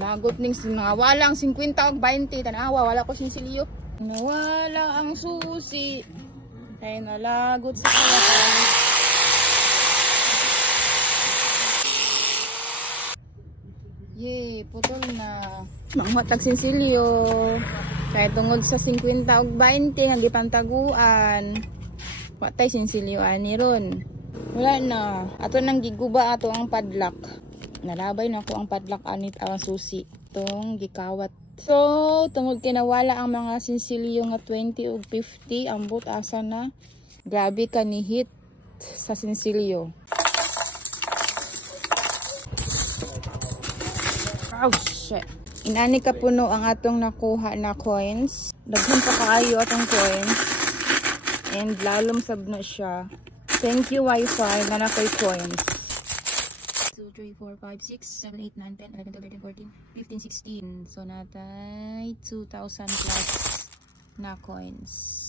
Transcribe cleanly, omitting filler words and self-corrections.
Lagot ning walang 50 o 20. Tanawa, wala ko sinsilyo. Nawala ang susi. Ay nalagot sa kaya. Yay, putol na. Manghot tag sinsilyo. Kaya tungod sa 50 o 20 nga gipantaguan. Watay sinsilyo ani ron. Wala na. Ato nang giguba ato ang padlock. Nalabay na ko ang padlock anit ang susi. Tong gikawat. So, tungod kinawala ang mga sinsilyo nga 20 o 50, ambot asa na. Grabe ka ni hit sa sinsilyo. Oh shit. Inani ka puno ang atong nakuha na coins. Daghan pa kaayo atong coins. And lalom sabno siya. Thank you Wi-Fi na nakoy coins. 2, 3, 4, 5, 6, 7, 8, 9, 10, 11, 12, 13, 14, 15, 16. So natay 2,000 plus na coins.